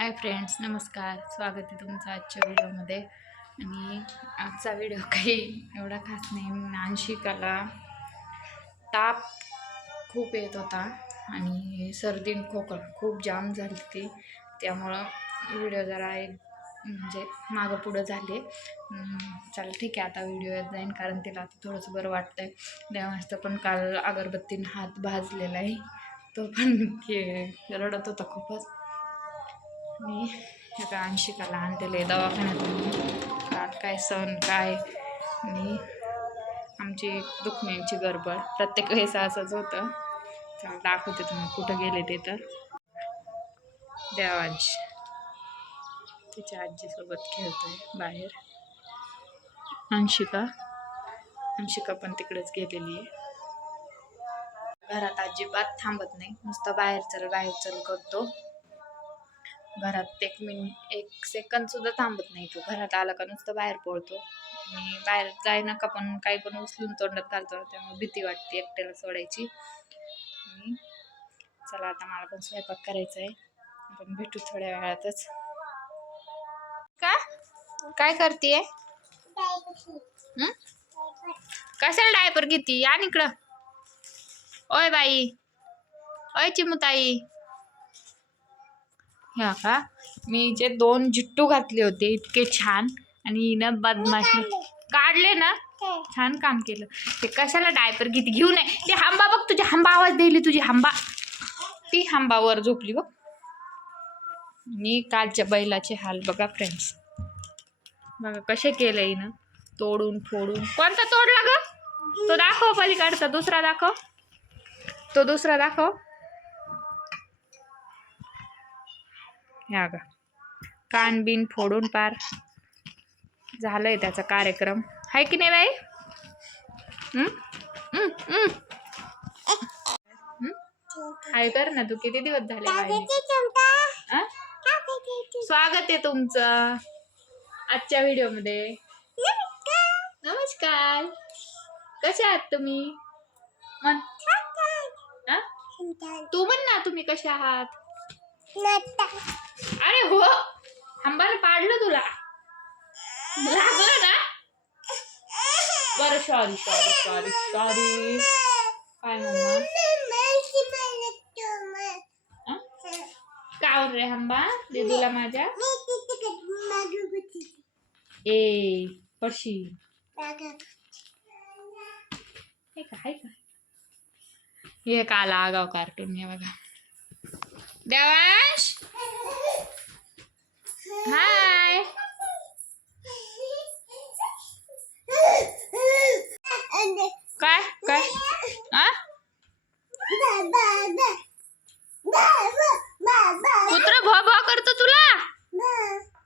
Hi friends नमस्कार. स्वागत आहे तुमचं आजच्या व्हिडिओमध्ये. आणि आजचा व्हिडिओ काही एवढा खास नाही. अंशिकाला ताप खूप येत होता आणि सर्दी आणि खोकला खूप जाम झाली ती त्यामुळं व्हिडिओ जरा एक म्हणजे मागं पुढं झाले. चल ठीक आहे आता व्हिडिओ येत जाईन कारण तिला आता थोडंसं बरं वाटतं आहे देवास्त पण काल अगरबत्तीनं हात भाजलेला आहे. तो पण रडत होता खूपच. मी एका अंशिकाला आणलेले दवाखान्यात. काल काय सण काय आणि आमची दुखण्यांची गडबड. प्रत्येक वेळेस असंच होतं. चला दाखवते तुम्ही कुठं गेले ते तर. देवांश तिच्या आजीसोबत खेळतोय बाहेर. अंशिका. अंशिका पण तिकडेच गेलेली आहे. घरात अजिबात थांबत नाही. नुसतं बाहेर चल बाहेर चल करतो. घरात एक मिनिट एक सेकंद सुद्धा थांबत नाही तो. घरात आला का नुसतं बाहेर पळतो आणि बाहेर जाय नका पण काही पण उचलून तोंडात घालतो. त्यामुळे भीती वाटते एकट्याला सोडायची. चला आता मला पण स्वयंपाक करायचा आहे आपण भेटू थोड्या वेळातच. का? काय करते कशाला डायपर घेते? या इकडं ओय बाई. ओय चिमुताई. का मी जे दोन जिट्टू घातले होते इतके छान. आणि ना बदमाश काढले. ना? छान काम केलं. ते कशाला डायपर घेते घेऊ नये ते हांबा बघ तुझी हांबा आवाज दिली तुझी हांबा. ती हांबावर झोपली बघ. मी कालच्या बैलाचे हाल बघा फ्रेंड्स बघा कसे केले हिनं. तोडून फोडून. कोणता तोडला ग? तो दाखव पलीकडचा. दुसरा दाखव. तो दुसरा दाखव. ह्या का कान बिन फोडून पार. झालंय त्याचा कार्यक्रम. आहे की नाही बाई? हाय कर ना तू किती दिवस झाले? स्वागत आहे तुमचं. आजच्या व्हिडिओमध्ये. नमस्कार. कसे आहात तुम्ही? तू म्हण ना तुम्ही कसे आहात? अरे हो. हंबाला पाडलं तुला. लागलं ना? बरं सॉरी सॉरी सॉरी सॉरी काय मम्मा आ? रे हंबा दीदीला माझ्या. ए पडशी. हे काय का? हे का आगाव कार्टून हे बघा. देवांश? हाय काय काय कुत्र भ भ करतो तुला?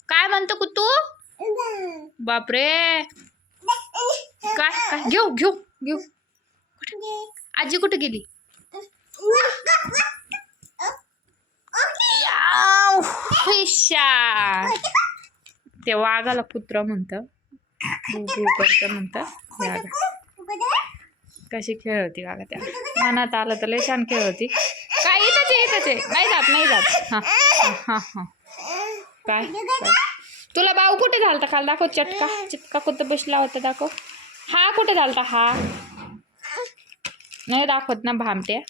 काय म्हणतो कुतू बापरे. काय काय? घेऊ घेऊ घेऊ. आजी कुठे गेली? याव, ते वाघाला कुत्र म्हणतं. भू म्हणतं. वाघा कशी खेळ होती वाघा त्या. मनात आलं तर लय छान खेळ होती. काय येतच येतच आहे. नाही जात नाही जात. हा हा हा काय काय? तुला भाऊ कुठे झालता काल दाखव चटका. चिटका कुठं बसला होता दाखव. हा कुठे झालता हा. नाही दाखवत ना भामट्या.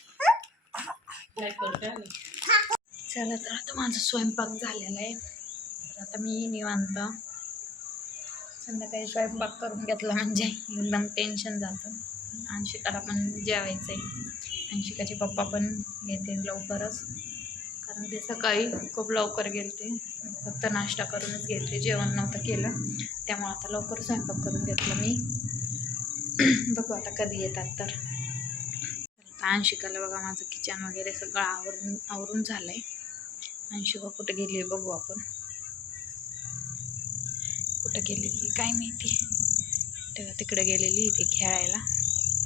चला तर आता माझा स्वयंपाक झालेला आहे. तर आता मी निवांत संध्याकाळी स्वयंपाक करून घेतला म्हणजे एकदम टेन्शन जातं. अंशिकाला पण जेवायचं आहे अंशिकाचे पप्पा पण येते लवकरच. कारण ते सकाळी खूप लवकर गेलते. फक्त नाश्ता करूनच गेलते. जेवण नव्हतं केलं. त्यामुळं आता लवकर स्वयंपाक करून घेतला मी. बघू आता कधी येतात तर. आता अंशिकाला बघा माझं किचन वगैरे सगळं आवरून आवरून झालं आहे अंशिका कुठं गेली आहे बघू आपण. कुठं गेलेली काय माहिती. तेव्हा तिकडे गेलेली ती खेळायला.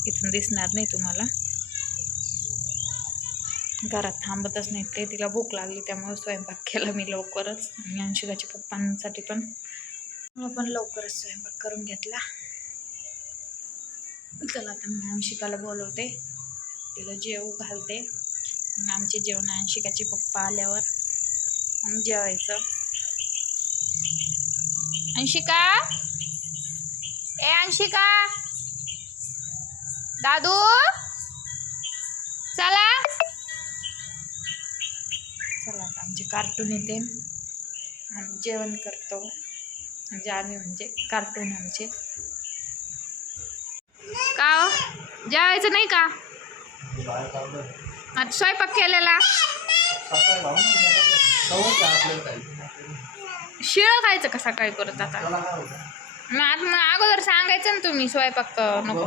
इथून दिसणार नाही तुम्हाला. घरात थांबतच नाही. ते तिला भूक लागली त्यामुळे स्वयंपाक केला मी लवकरच. आणि अंशिकाच्या पप्पांसाठी पण पण लवकरच स्वयंपाक करून घेतला. चला आता मी अंशिकाला बोलवते. तिला जेवू घालते. मग आमचे जेवण अंशिकाचे पप्पा आल्यावर आणि जेवायचं. अंशिका? ए अंशिका? दादू? चला. चला आता आमचे कार्टून येते. आम्ही जेवण करतो. म्हणजे आम्ही म्हणजे कार्टून आमचे. का हो? जेवायचं नाही का? आता स्वयंपाक केलेला. शिळं खायचं का सकाळी परत आता? मग आता मग अगोदर सांगायचं ना तुम्ही स्वयंपाक नको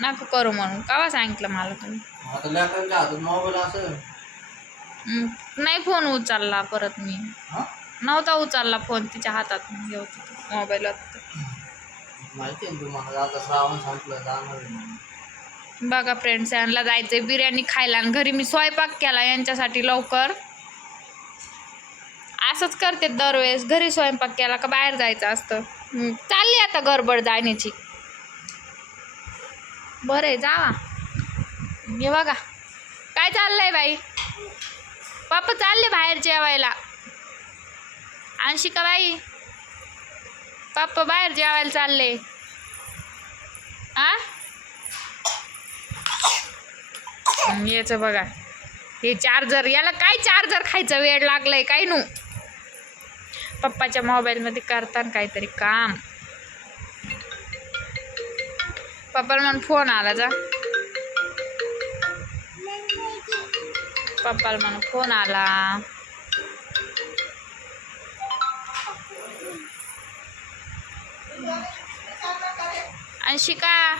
नको करू म्हणून. केव्हा सांगितलं मला तुम्ही? नाही फोन उचलला परत मी? नव्हता उचलला फोन तिच्या हातात. घेऊ मोबाईल माहिती बघा फ्रेंड्स यांना जायचंय बिर्याणी खायला आणि घरी मी स्वयंपाक केला यांच्यासाठी लवकर. असंच करते दरवेळेस घरी स्वयंपाक केला का बाहेर जायचं असतं. चालली आता गडबड जाण्याची. बरं आहे जावा. हे बघा. काय चाललंय बाई? पप्पा चालले बाहेर जेवायला. आणशी का बाई? पप्पा बाहेर जेवायला चालले. आ आणि याचं बघा. हे चार्जर याला काय चार्जर खायचं? वेळ लागलाय काय नू? पप्पाच्या मोबाईलमध्ये करताना काहीतरी काम. पप्पाला म्हणून फोन आला जा. पप्पाला म्हणून फोन आला. अंशिका.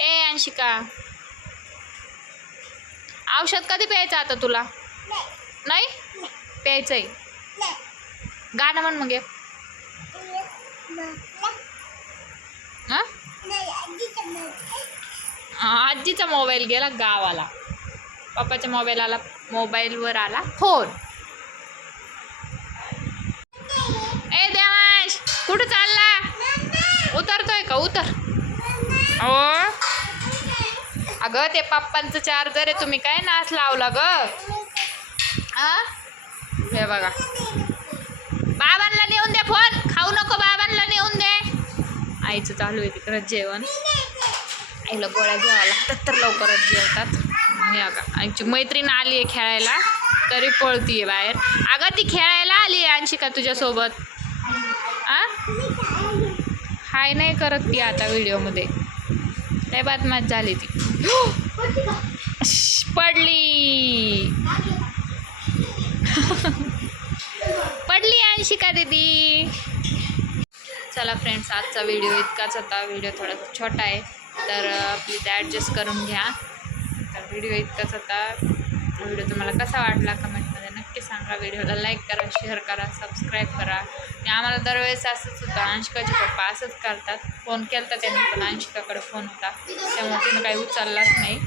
ए अंशिका. औषध कधी प्यायचं आता तुला? नाही? प्यायचं आहे गाणं म्हण मग आजीचा मोबाईल गेला गावाला. पप्पाच्या मोबाईल आला मोबाईलवर आला. फोन. ए देवांश कुठं चालला? उतरतोय का? उतर. ओ अगं ते पप्पांचं चार्जर आहे तुम्ही काय नाच लावला ग? हे बघा. बाबांना नेऊन दे फोन. खाऊ नको बाबांना नेऊन दे. आईचं चालू आहे तिकडं जेवण. आईला गोळ्या घ्यावा लागतात तर लवकरच जेवतात. हे बघा आईची मैत्रीण आली आहे खेळायला. तरी पळतीये बाहेर. अगं ती खेळायला आली आहे अंशिका तुझ्यासोबत? आ? हाय नाही करत ती आता व्हिडिओमध्ये. लय बातमात झाली ती. पडली. पडली पडली अंशिका दीदी. चला फ्रेंड्स आजचा व्हिडिओ इतकाच होता. व्हिडिओ थोडा छोटा आहे. तर प्लीज ॲडजस्ट करून घ्या. तर व्हिडिओ इतकाच होता. व्हिडिओ तुम्हाला कसा वाटला कमेंट नक्की सांगा व्हिडिओला. लाईक करा शेअर करा सबस्क्राईब करा. आणि आम्हाला दरवेळेस असंच होतं अंशिकाचे पप्पा असंच करतात. फोन केला तर त्यांनी पण अंशिकाकडे फोन होता. त्यामुळे तिनं काही उचललाच नाही.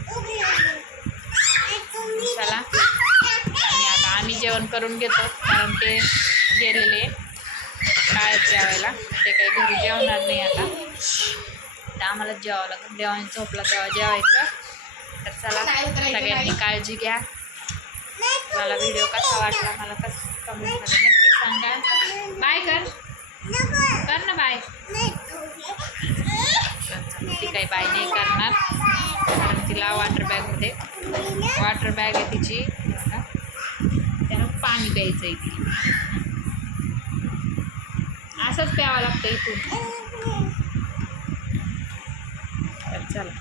चला. आणि आता आम्ही जेवण करून घेतो कारण ते गेलेले काय जेवायला ते काही घरी जेवणार नाही आता. तर आम्हाला जेवावं लागतं देवाने झोपला तेव्हा जेवायचं. तर चला सगळ्यांनी काळजी घ्या. मला व्हिडिओ कसा वाटला मला कसं कमेंटमध्ये नक्की सांगा. बाय कर. कर ना बाय ती काही बाय नाही करणार. कारण तिला वॉटर बॅगमध्ये वॉटर बॅग आहे तिची. बघा. त्यानं पाणी प्यायचं आहे तिला असंच प्यावं लागतं इथून. तर चला.